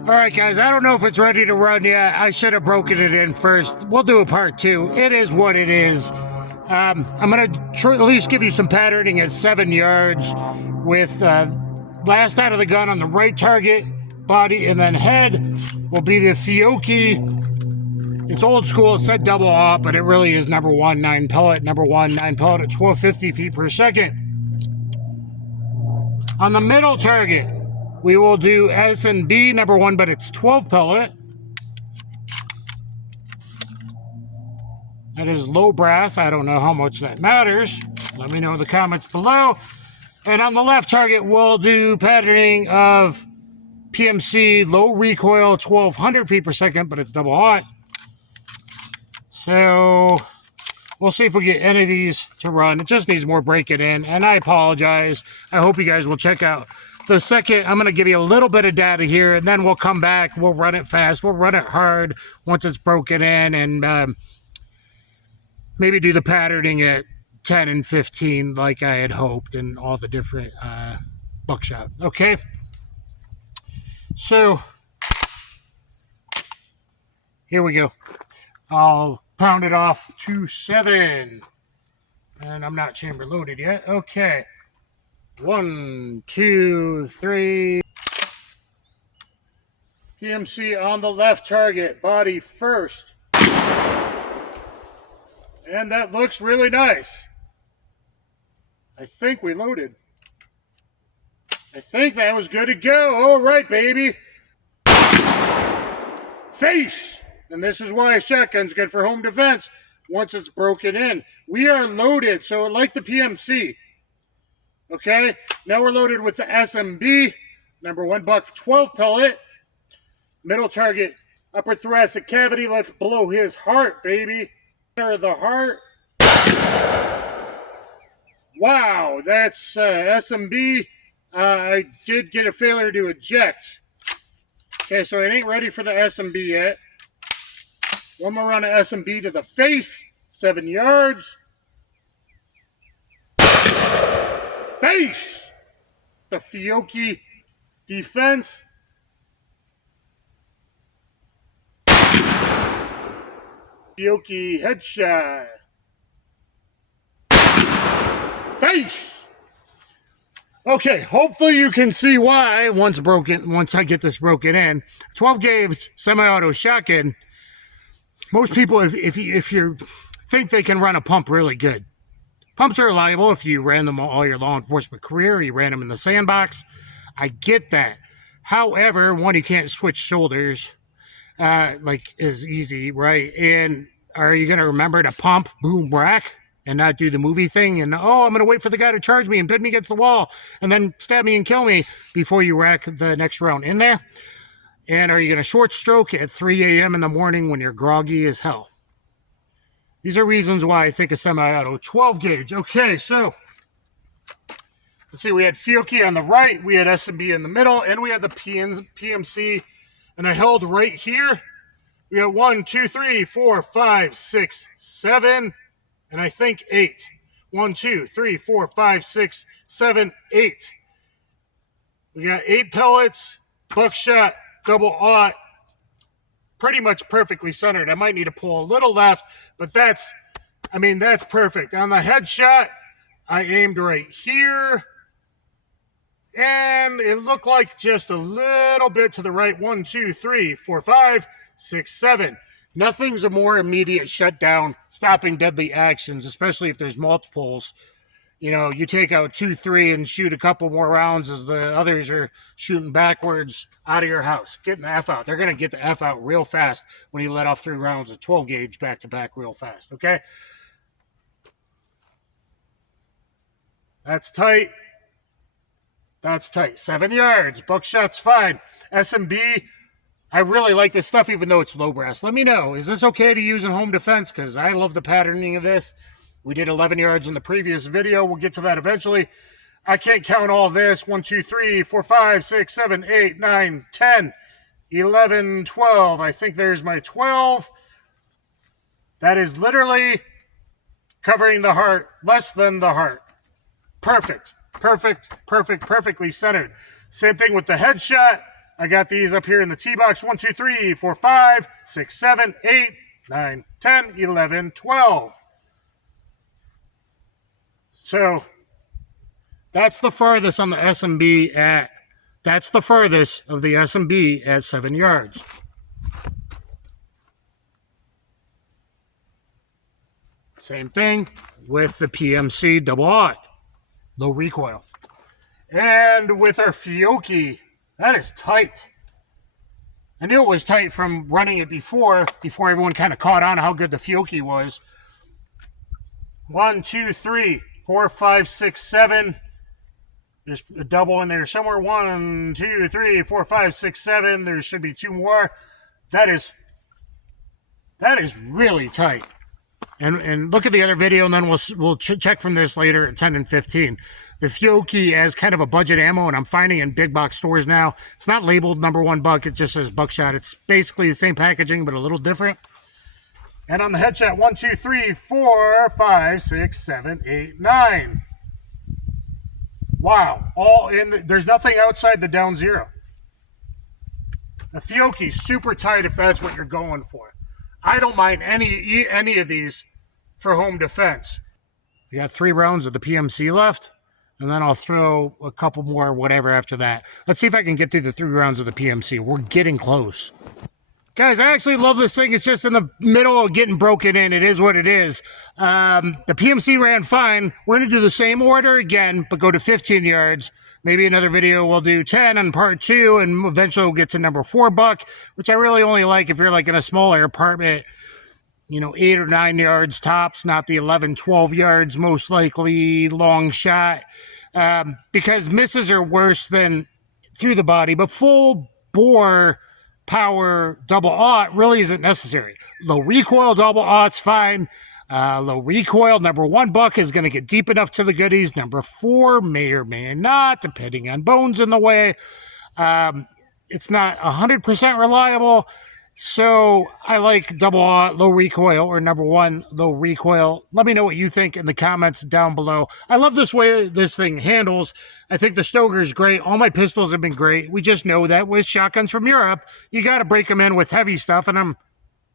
Alright guys, I don't know if it's ready to run yet. I should have broken it in first. We'll do a part 2. It is what it is. I'm going to at least give you some patterning at 7 yards with blast out of the gun on the right target, body, and then head will be the Fiocchi. It's old school, it said double AUP, but it really is number 1 9 pellet, number 1 9 pellet at 1250 feet per second. On the middle target, we will do S&B number 1, but it's 12 pellet. That is low brass. I don't know how much that matters. Let me know in the comments below. And on the left target, we'll do patterning of PMC low recoil 1200 feet per second, but it's double hot. So we'll see if we get any of these to run. It just needs more breaking in, and I apologize. I hope you guys will check out the second. I'm going to give you a little bit of data here, and then we'll come back. We'll run it fast. We'll run it hard once it's broken in, and maybe do the patterning at 10 and 15 like I had hoped, and all the different buckshot. Okay? So, here we go. I'll pound it off to 7. And I'm not chamber loaded yet. Okay. 1, 2, 3. PMC on the left target. Body first. And that looks really nice. I think we loaded. I think that was good to go. All right, baby. Face. And this is why a shotgun's good for home defense once it's broken in. We are loaded, so like the PMC. Okay? Now we're loaded with the SMB. Number 1 buck, 12 pellet. Middle target, upper thoracic cavity. Let's blow his heart, baby. Center of the heart. Wow, that's SMB. I did get a failure to eject. Okay, so it ain't ready for the SMB yet. One more round of SMB to the face. 7 yards. Face! The Fiocchi defense. Fiocchi headshot. Face! Okay, hopefully you can see why once I get this broken in. 12 gauge semi-auto shotgun. Most people, if you think they can run a pump really good. Pumps are reliable if you ran them all your law enforcement career, you ran them in the sandbox. I get that. However, one, you can't switch shoulders like is easy, right? And are you going to remember to pump, boom, rack, and not do the movie thing? And, oh, I'm going to wait for the guy to charge me and pin me against the wall and then stab me and kill me before you rack the next round in there? And are you going to short stroke at 3 a.m. in the morning when you're groggy as hell? These are reasons why I think a semi-auto 12 gauge. Okay, so let's see. We had Fiocchi on the right. We had SMB in the middle. And we had the PMC. And I held right here. We got 1, 2, 3, 4, 5, 6, 7. And I think 8. 1, 2, 3, 4, 5, 6, 7, 8. We got 8 pellets. Buckshot. Double aught, pretty much perfectly centered. I might need to pull a little left, but that's perfect. On the headshot, I aimed right here, and it looked like just a little bit to the right. 1, 2, 3, 4, 5, 6, 7. Nothing's a more immediate shutdown, stopping deadly actions, especially if there's multiples. You know, you take out 2, 3 and shoot a couple more rounds as the others are shooting backwards out of your house. Getting the F out. They're going to get the F out real fast when you let off 3 rounds of 12 gauge back to back real fast. Okay? That's tight. That's tight. 7 yards. Buckshot's fine. SMB, I really like this stuff even though it's low brass. Let me know. Is this okay to use in home defense? Because I love the patterning of this. We did 11 yards in the previous video. We'll get to that eventually. I can't count all this. 1, 2, 3, 4, 5, 6, 7, 8, 9, 10, 11, 12. I think there's my 12. That is literally covering the heart, less than the heart. Perfect. Perfect, perfect, perfectly centered. Same thing with the headshot. I got these up here in the tee box. 1, 2, 3, 4, 5, 6, 7, 8, 9, 10, 11, 12. So that's the farthest on the SMB at, that's the farthest of the SMB at 7 yards. Same thing with the PMC double aught, low recoil. And with our Fiocchi, that is tight. I knew it was tight from running it before everyone kind of caught on how good the Fiocchi was. 1, 2, 3, 4, 5, 6, 7. There's a double in there somewhere. 1, 2, 3, 4, 5, 6, 7. There should be 2 more. That is really tight. And look at the other video, and then we'll check from this later at 10 and 15. The Fiocchi as kind of a budget ammo, and I'm finding in big box stores now. It's not labeled #1 buck. It just says Buckshot. It's basically the same packaging, but a little different. And on the headshot, 1, 2, 3, 4, 5, 6, 7, 8, 9. Wow. All in. There's nothing outside the down zero. The Fiocchi, super tight if that's what you're going for. I don't mind any of these for home defense. We got 3 rounds of the PMC left, and then I'll throw a couple more, whatever, after that. Let's see if I can get through the 3 rounds of the PMC. We're getting close. Guys, I actually love this thing. It's just in the middle of getting broken in. It is what it is. The PMC ran fine. We're going to do the same order again, but go to 15 yards. Maybe another video we'll do 10 on part 2, and eventually we'll get to #4 buck, which I really only like if you're like in a smaller apartment, 8 or 9 yards tops, not the 11, 12 yards, most likely long shot, because misses are worse than through the body, but full bore power double aught really isn't necessary. Low recoil double aught's fine. Low recoil, #1 buck is going to get deep enough to the goodies. #4 may or may not, depending on bones in the way. It's not 100% reliable. So I like double aught, low recoil, or #1, low recoil. Let me know what you think in the comments down below. I love this way this thing handles. I think the Stoker is great. All my pistols have been great. We just know that with shotguns from Europe, you got to break them in with heavy stuff, and I'm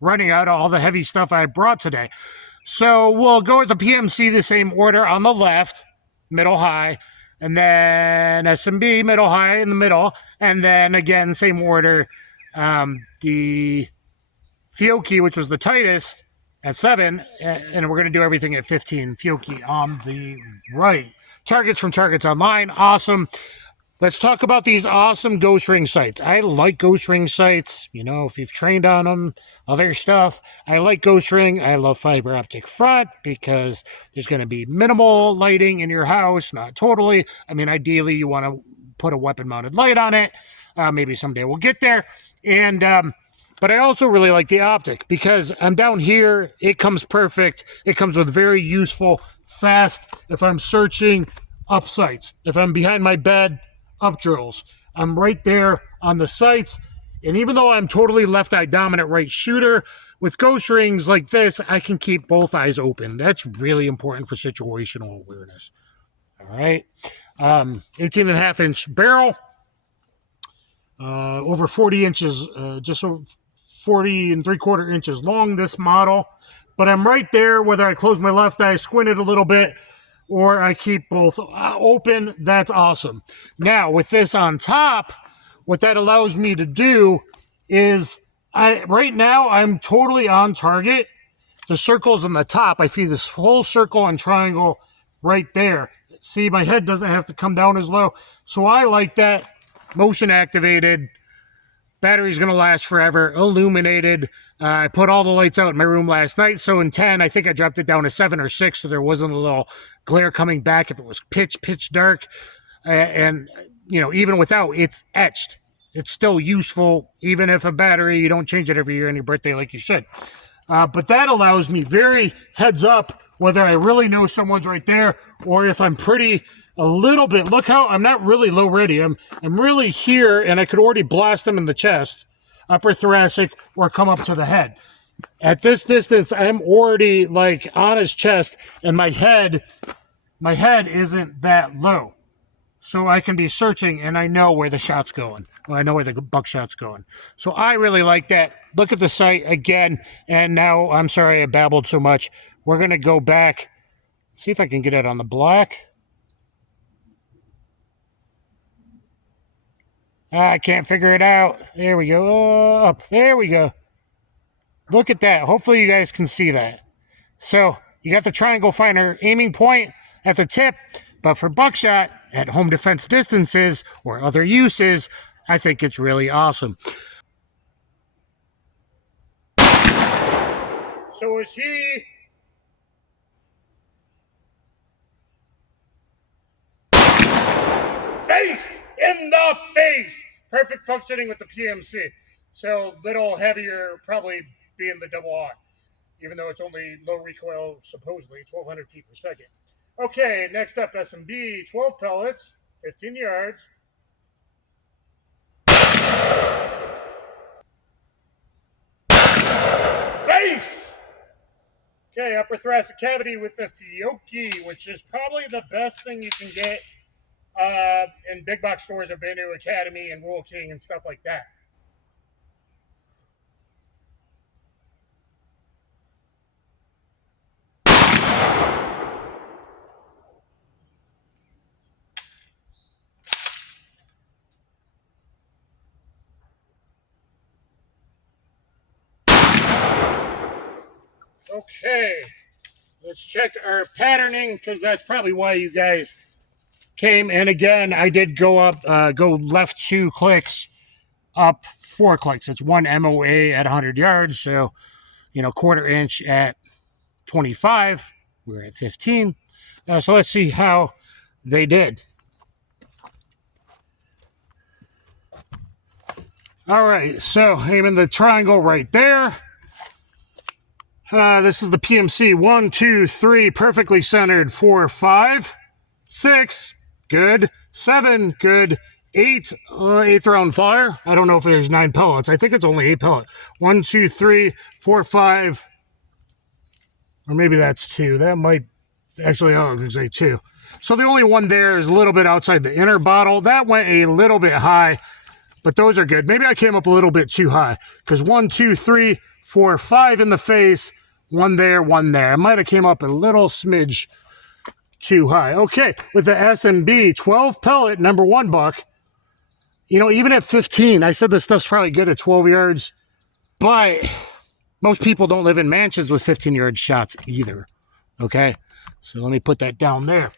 running out of all the heavy stuff I brought today. So we'll go with the PMC, the same order on the left, middle, high, and then SMB, middle, high, in the middle, and then again, same order. The Fiocchi, which was the tightest, at 7, and we're going to do everything at 15. Fiocchi on the right. Targets from Targets Online, awesome. Let's talk about these awesome ghost ring sights. I like ghost ring sights. If you've trained on them, other stuff. I like ghost ring. I love fiber optic front because there's going to be minimal lighting in your house, not totally. I mean, ideally, you want to put a weapon-mounted light on it. Maybe someday we'll get there. And but I also really like the optic because I'm down here. It comes perfect. It comes with very useful, fast, if I'm searching, up sights. If I'm behind my bed, up drills. I'm right there on the sights. And even though I'm totally left eye dominant right shooter, with ghost rings like this, I can keep both eyes open. That's really important for situational awareness. All right. 18.5-inch barrel. Over 40 inches, just over 40 3/4 inches long, this model. But I'm right there, whether I close my left eye, squint it a little bit, or I keep both open. That's awesome. Now, with this on top, what that allows me to do is, right now, I'm totally on target. The circle's on the top. I see this whole circle and triangle right there. See, my head doesn't have to come down as low. So I like that. Motion activated. Battery's going to last forever. Illuminated. I put all the lights out in my room last night. So in 10, I think I dropped it down to 7 or 6. So there wasn't a little glare coming back if it was pitch dark. And, even without, it's etched. It's still useful. Even if a battery, you don't change it every year on your birthday like you should. But that allows me very heads up whether I really know someone's right there or if I'm a little bit. Look how I'm not really low ready. I'm really here, and I could already blast him in the chest, upper thoracic, or come up to the head. At this distance, I'm already like on his chest, and my head isn't that low. So I can be searching, and I know where the shot's going. Well, I know where the buckshot's going. So I really like that. Look at the sight again. And now, I'm sorry I babbled so much. We're going to go back. See if I can get it on the black. I can't figure it out. There we go. Up. There we go. Look at that. Hopefully you guys can see that. So you got the triangle finder aiming point at the tip, but for buckshot at home defense distances or other uses, I think it's really awesome. So is he... Face! In the face! Perfect functioning with the PMC. So little heavier, probably being the double R, even though it's only low recoil, supposedly 1,200 feet per second. Okay, next up, SMB, 12 pellets, 15 yards. Face! Okay, upper thoracic cavity with the Fiocchi, which is probably the best thing you can get in big box stores of Banu Academy and Rule King and stuff like that. Okay, let's check our patterning because that's probably why you guys came. And again, I did go up, go left 2 clicks, up 4 clicks. It's 1 MOA at 100 yards. So, you know, 1/4 inch at 25. We're at 15. So let's see how they did. All right, so aiming the triangle right there. This is the PMC. 1, 2, 3, perfectly centered. 4, 5, 6, good. 7, good. 8, 8th round fire. I don't know if there's 9 pellets. I think it's only 8 pellets. 1, 2, 3, 4, 5, or maybe that's 2. That might actually, I was going to say 2. So the only one there is a little bit outside the inner bottle. That went a little bit high, but those are good. Maybe I came up a little bit too high because 1, 2, 3, 4, 5 in the face, 1 there, 1 there. I might have came up a little smidge too high. Okay, with the SMB 12 pellet number 1 buck, you know, even at 15, I said this stuff's probably good at 12 yards, but most people don't live in mansions with 15-yard shots either. Okay, so let me put that down there.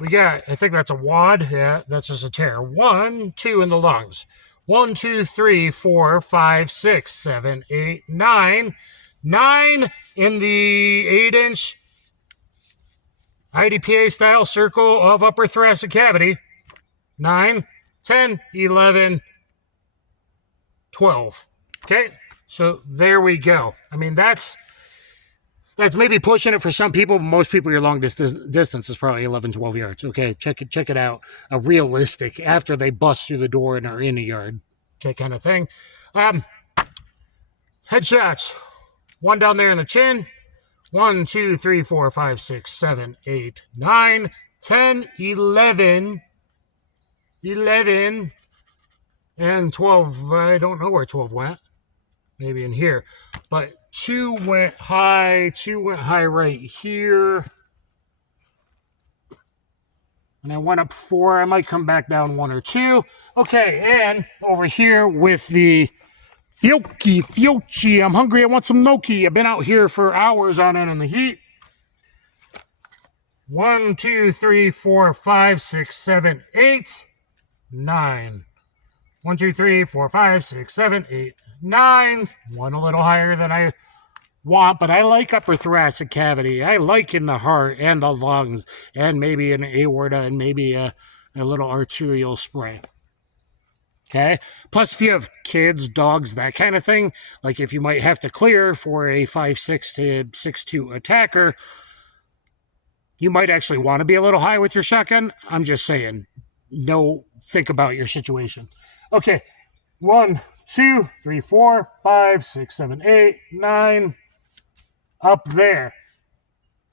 We got, I think that's a wad. Yeah, that's just a tear. 1, 2 in the lungs. 1, 2, 3, 4, 5, 6, 7, 8, 9. 9 in the 8-inch IDPA style circle of upper thoracic cavity. 9, 10, 11, 12. Okay, so there we go. I mean, that's maybe pushing it for some people, but most people, your long distance is probably 11, 12 yards. Okay, check it out. A realistic after they bust through the door and are in a yard. Okay, kind of thing. Headshots. 1 down there in the chin. 1, 2, 3, 4, 5, 6, 7, 8, 9, 10, 11, 11, and 12. I don't know where 12 went. Maybe in here. But 2 went high. 2 went high right here. And I went up 4. I might come back down 1 or 2. Okay, and over here with the Fiocchi. I'm hungry. I want some gnocchi. I've been out here for hours on end in the heat. 1, 2, 3, 4, 5, 6, 7, 8, 9. 1, 2, 3, 4, 5, 6, 7, 8, 9. 1 a little higher than I want, but I like upper thoracic cavity. I like in the heart and the lungs, and maybe an aorta, and maybe a little arterial spray. Okay. Plus, if you have kids, dogs, that kind of thing, like if you might have to clear for a 5'6" to 6'2" attacker, you might actually want to be a little high with your shotgun. I'm just saying, think about your situation. Okay. 1, 2, 3, 4, 5, 6, 7, 8, 9. Up there.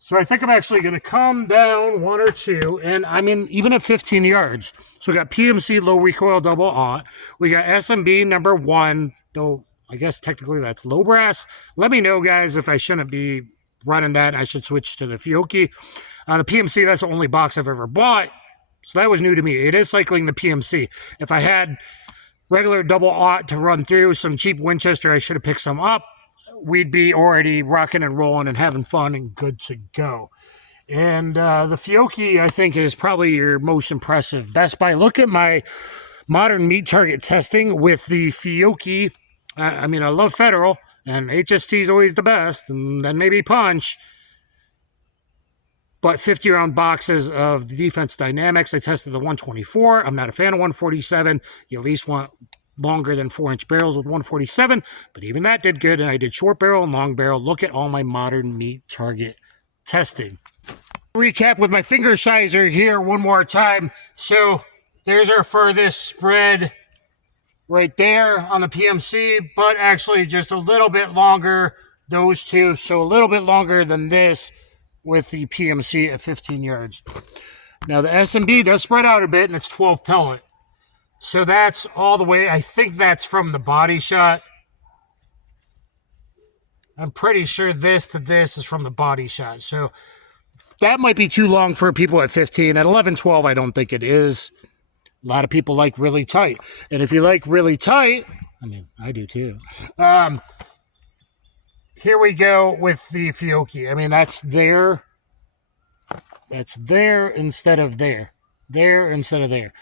So I think I'm actually going to come down 1 or 2, and I mean, even at 15 yards. So we got PMC low recoil double aught. We got SMB number 1, though I guess technically that's low brass. Let me know, guys, if I shouldn't be running that. I should switch to the Fiocchi. The PMC, that's the only box I've ever bought. So that was new to me. It is cycling the PMC. If I had regular double aught to run through, some cheap Winchester, I should have picked some up. We'd be already rocking and rolling and having fun and good to go. And the Fiocchi, I think, is probably your most impressive Best Buy. Look at my modern meat target testing with the Fiocchi. I mean, I love Federal, and HST is always the best, and then maybe Punch. But 50-round boxes of the Defense Dynamics. I tested the 124. I'm not a fan of 147. You at least want longer than 4-inch barrels with 147, but even that did good, and I did short barrel and long barrel. Look at all my modern meat target testing. Recap with my finger sizer here one more time. So there's our furthest spread right there on the PMC, but actually just a little bit longer, those two. So a little bit longer than this with the PMC at 15 yards. Now the SMB does spread out a bit, and it's 12 pellet. So that's all the way. I think that's from the body shot. I'm pretty sure this to this is from the body shot. So that might be too long for people at 15. At 11, 12, I don't think it is. A lot of people like really tight. And if you like really tight, I mean, I do too. Here we go with the Fiocchi. I mean, that's there. That's there instead of there. There instead of there.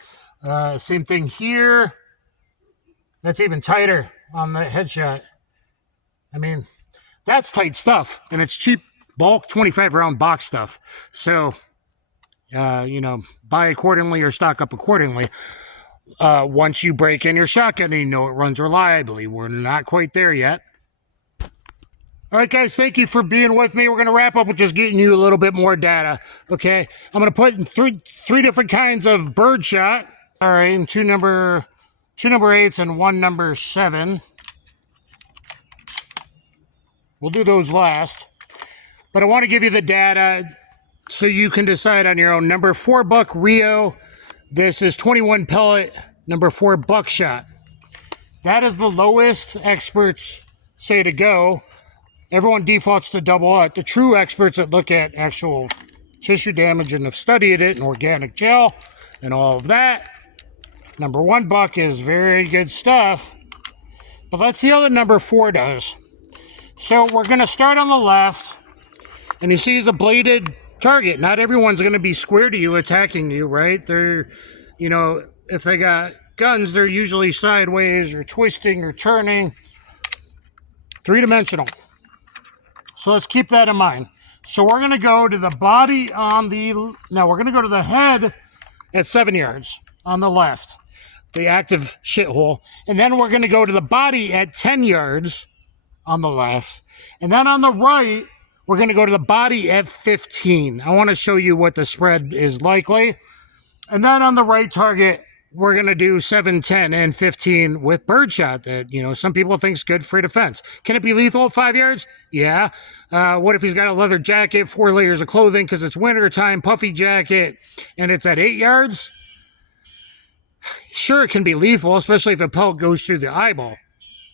Same thing here. That's even tighter on the headshot. I mean, that's tight stuff, and it's cheap bulk 25-round box stuff. So, you know, buy accordingly or stock up accordingly. Once you break in your shotgun and you know it runs reliably, we're not quite there yet. All right, guys, thank you for being with me. We're going to wrap up with just getting you a little bit more data, okay? I'm going to put in three different kinds of birdshot. All right, and two number 8s and one number 7. We'll do those last. But I want to give you the data so you can decide on your own. Number 4 Buck Rio. This is 21 pellet. Number 4 Buckshot. That is the lowest experts say to go. Everyone defaults to double aught. The true experts that look at actual tissue damage and have studied it and organic gel and all of that. Number 1 Buck is very good stuff. But let's see how the number 4 does. So we're going to start on the left. And you see it's a bladed target. Not everyone's going to be square to you attacking you, right? They're, you know, if they got guns, they're usually sideways or twisting or turning. 3-dimensional. So let's keep that in mind. So we're going to go to the body on the... Now we're going to go to the head at 7 yards on the left. The active shithole. And then we're going to go to the body at 10 yards on the left. And then on the right, we're going to go to the body at 15. I want to show you what the spread is likely. And then on the right target, we're going to do 7, 10, and 15 with birdshot that, you know, some people think is good for defense. Can it be lethal at 5 yards? Yeah. What if he's got a leather jacket, 4 layers of clothing because it's winter time, puffy jacket, and it's at 8 yards? Sure, it can be lethal, especially if a pellet goes through the eyeball.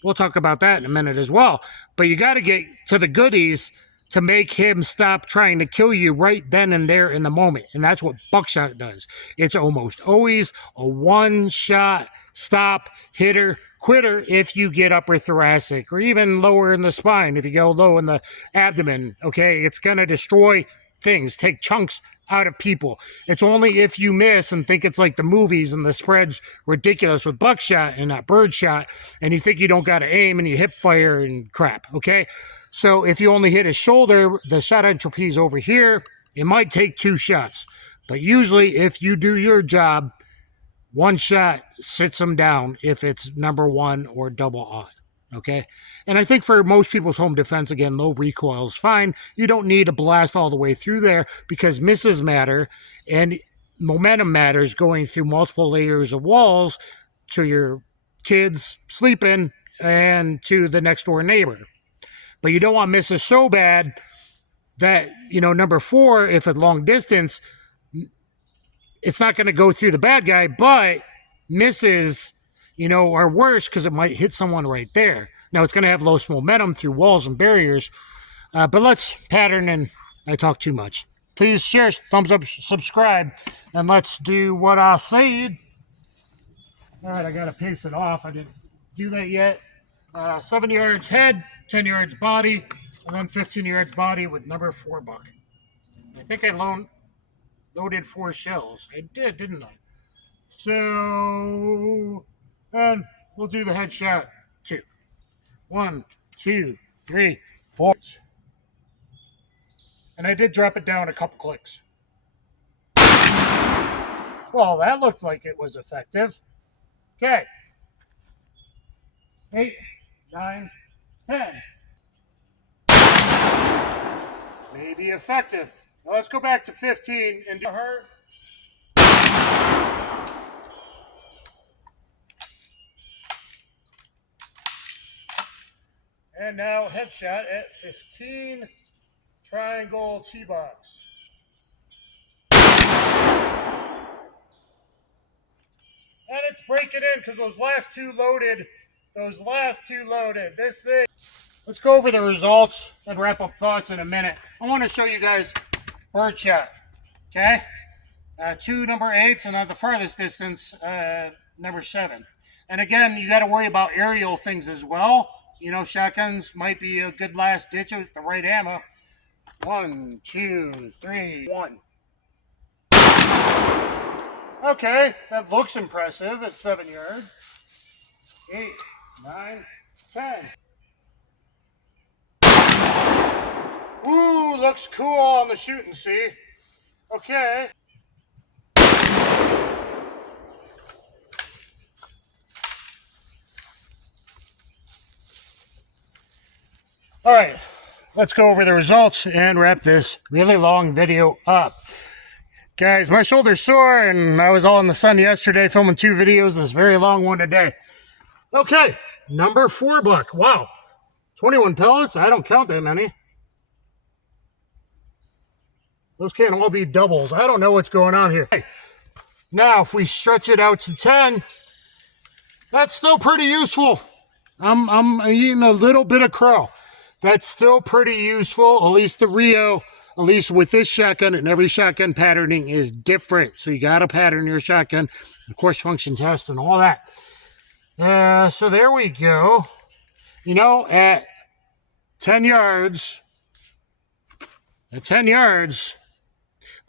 We'll talk about that in a minute as well. But you got to get to the goodies to make him stop trying to kill you right then and there in the moment. And that's what Buckshot does. It's almost always a one-shot stop, hitter, quitter if you get upper thoracic or even lower in the spine if you go low in the abdomen, okay? It's going to destroy things, take chunks out of people. It's only if you miss and think it's like the movies and the spread's ridiculous with Buckshot and not birdshot and you think you don't got to aim and you hip fire and crap, okay? So if you only hit his shoulder, the shot entropy is over here. It might take 2 shots. But usually if you do your job, 1 shot sits him down if it's number 1 or double aught. Okay? And I think for most people's home defense, again, low recoil is fine. You don't need to blast all the way through there because misses matter and momentum matters going through multiple layers of walls to your kids sleeping and to the next door neighbor. But you don't want misses so bad that, number 4, if at long distance, it's not going to go through the bad guy, but misses, are worse because it might hit someone right there. Now, it's going to have lowest momentum through walls and barriers, but let's pattern, and I talk too much. Please share, thumbs up, subscribe, and let's do what I said. All right, I got to pace it off. I didn't do that yet. 7 yards head, 10 yards body, and then 15 yards body with number 4 buck. I think I loaded 4 shells. I did, didn't I? So, and we'll do the headshot 2. 1, 2, 3, 4. And I did drop it down a couple clicks. Well, that looked like it was effective. Okay. 8, 9, 10. Maybe effective. Now let's go back to 15 and do her. And now headshot at 15. Triangle T-box. And it's breaking in because those last two loaded. This thing. Let's go over the results and wrap up thoughts in a minute. I want to show you guys birdshot. Okay? 2 number 8s, and at the farthest distance, number 7. And again, you got to worry about aerial things as well. Shotguns might be a good last ditch with the right ammo. 1, 2, 3, 1. Okay, that looks impressive at 7 yards. 8, 9, 10. Ooh, looks cool on the shoot and see. Okay. All right, let's go over the results and wrap this really long video up. Guys, my shoulder's sore, and I was all in the sun yesterday filming 2 videos, this very long one today. Okay, number 4 buck. Wow, 21 pellets. I don't count that many. Those can't all be doubles. I don't know what's going on here. Now, if we stretch it out to 10, that's still pretty useful. I'm eating a little bit of crow. That's still pretty useful, at least the Rio, at least with this shotgun, and every shotgun patterning is different. So you got to pattern your shotgun, of course, function test and all that. So there we go. At 10 yards,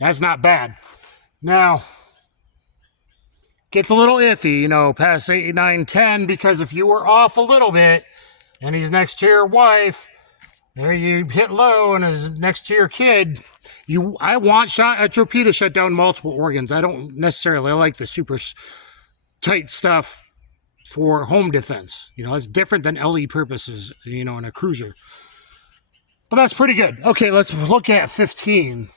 that's not bad. Now, gets a little iffy, past 8, 9, 10, because if you were off a little bit and he's next to your wife, there you hit low and is next to your kid, I want a torpedo to shut down multiple organs. I don't necessarily like the super tight stuff for home defense. It's different than LE purposes, in a cruiser. But that's pretty good. Okay, let's look at 15.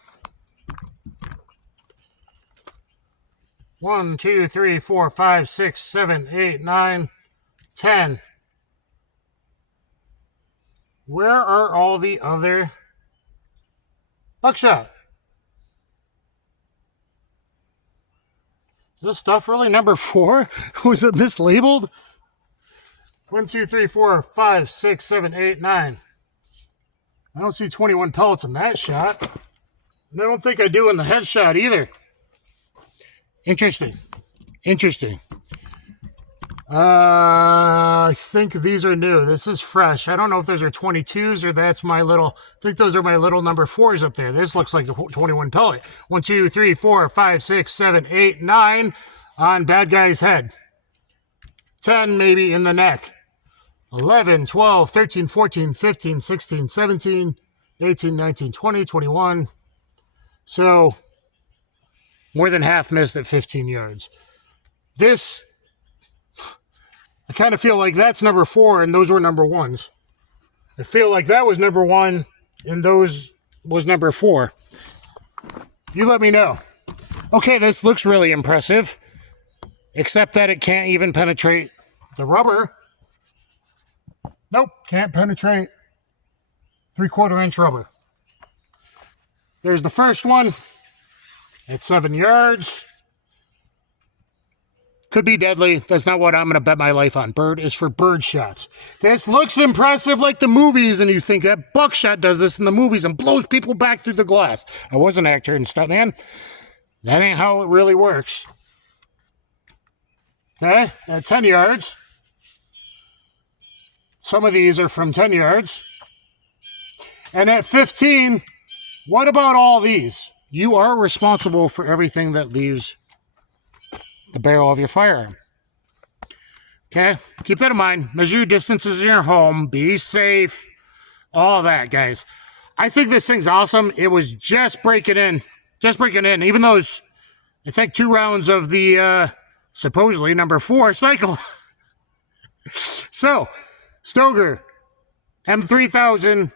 1, 2, 3, 4, 5, 6, 7, 8, 9, 10. Where are all the other Buckshot? Is this stuff really number 4? Was it mislabeled? 1, 2, 3, 4, 5, 6, 7, 8, 9. I don't see 21 pellets in that shot. And I don't think I do in the headshot either. Interesting. I think these are new. This is fresh. I don't know if those are 22s or that's my little, I think those are my little number 4s up there. This looks like the 21 pellet. 1, 2, 3, 4, 5, 6, 7, 8, 9 on bad guy's head. 10 maybe in the neck. 11, 12, 13, 14, 15, 16, 17, 18, 19, 20, 21. So more than half missed at 15 yards. This, I kind of feel like that's number 4 and those were number 1s. I feel like that was number 1 and those was number 4. You let me know. Okay, this looks really impressive, except that it can't even penetrate the rubber. Nope, can't penetrate 3/4 inch rubber. There's the first one at 7 yards. Could be deadly. That's not what I'm going to bet my life on. Bird is for bird shots. This looks impressive like the movies, and you think that Buckshot does this in the movies and blows people back through the glass. I was an actor in Stuntman. That ain't how it really works. Okay, at 10 yards. Some of these are from 10 yards. And at 15, what about all these? You are responsible for everything that leaves the barrel of your firearm. Okay? Keep that in mind. Measure your distances in your home. Be safe. All that, guys. I think this thing's awesome. It was just breaking in. Just breaking in. Even those, I think, 2 rounds of the supposedly number 4 cycle. So, Stoeger, M3000.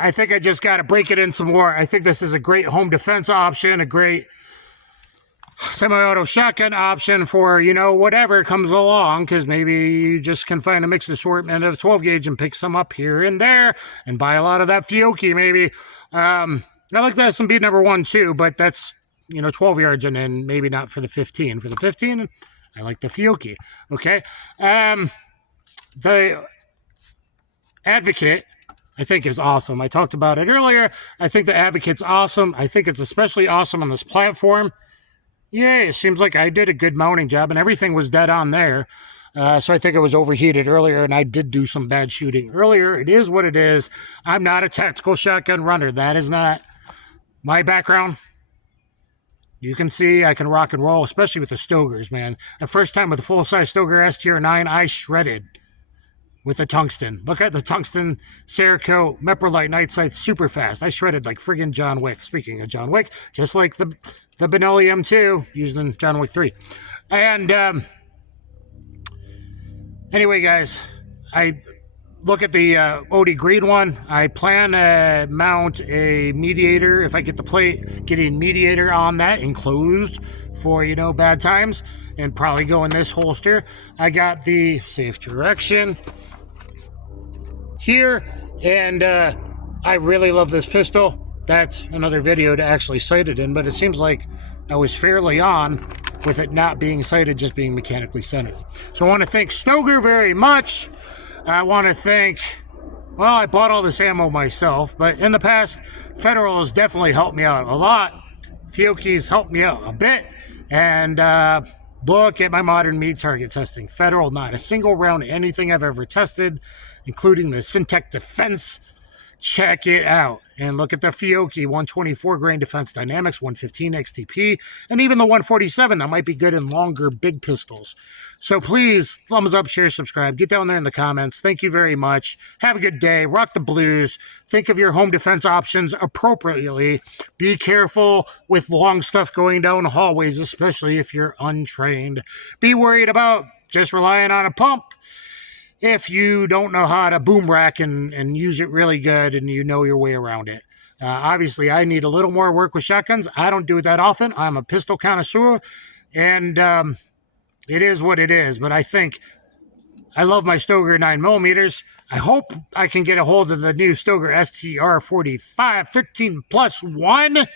I think I just got to break it in some more. I think this is a great home defense option, a great semi-auto shotgun option for, you know, whatever comes along, because maybe you just can find a mixed assortment of 12 gauge and pick some up here and there and buy a lot of that Fiocchi maybe. I like that SMB number 1 too, but that's, you know, 12 yards and then maybe not for the 15. For the 15, I like the Fiocchi. Okay. The Advocate, I think, is awesome. I talked about it earlier. I think the Advocate's awesome. I think it's especially awesome on this platform. Yeah, it seems like I did a good mounting job and everything was dead on there. So I think it was overheated earlier and I did do some bad shooting earlier. It is what it is. I'm not a tactical shotgun runner. That is not my background. You can see I can rock and roll, especially with the Stoegers, man. The first time with a full-size Stoeger STR9, I shredded with the tungsten. Look at the tungsten Cerakote Meprolite night sight super fast. I shredded like friggin' John Wick. Speaking of John Wick, just like the Benelli M2 used in John Wick 3. And anyway, guys, I look at the OD green one. I plan to mount a mediator if I get the plate, getting mediator on that enclosed for, you know, bad times, and probably go in this holster. I got the safe direction here, and I really love this pistol. That's another video to actually sight it in, but it seems like I was fairly on with it not being sighted, just being mechanically centered. So I want to thank Stoeger very much. I want to thank, well, I bought all this ammo myself, but in the past, Federal has definitely helped me out a lot. Fiocchi's helped me out a bit, and look at my modern meat target testing. Federal, not a single round anything I've ever tested, including the Syntec Defense. Check it out. And look at the Fiocchi 124 grain defense dynamics, 115 XTP, and even the 147 that might be good in longer big pistols. So please, thumbs up, share, subscribe. Get down there in the comments. Thank you very much. Have a good day. Rock the blues. Think of your home defense options appropriately. Be careful with long stuff going down hallways, especially if you're untrained. Be worried about just relying on a pump if you don't know how to boom rack and use it really good and you know your way around it. Obviously, I need a little more work with shotguns. I don't do it that often. I'm a pistol connoisseur, and it is what it is. But I think I love my Stoeger 9mm. I hope I can get a hold of the new Stoeger STR45 13+1.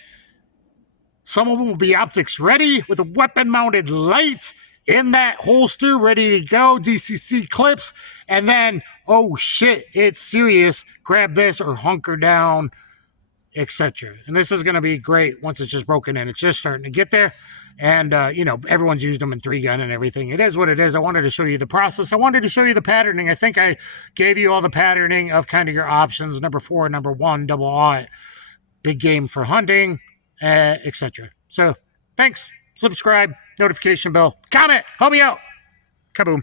Some of them will be optics ready with a weapon-mounted light in that holster, ready to go, DCC clips, and then, oh shit, it's serious, grab this or hunker down, etc. And this is going to be great once it's just broken in. It's just starting to get there, and, you know, everyone's used them in 3-gun and everything. It is what it is. I wanted to show you the process. I wanted to show you the patterning. I think I gave you all the patterning of kind of your options, number 4, number 1, double aught, big game for hunting, etc. So, thanks. Subscribe, notification bell, comment, help me out. Kaboom.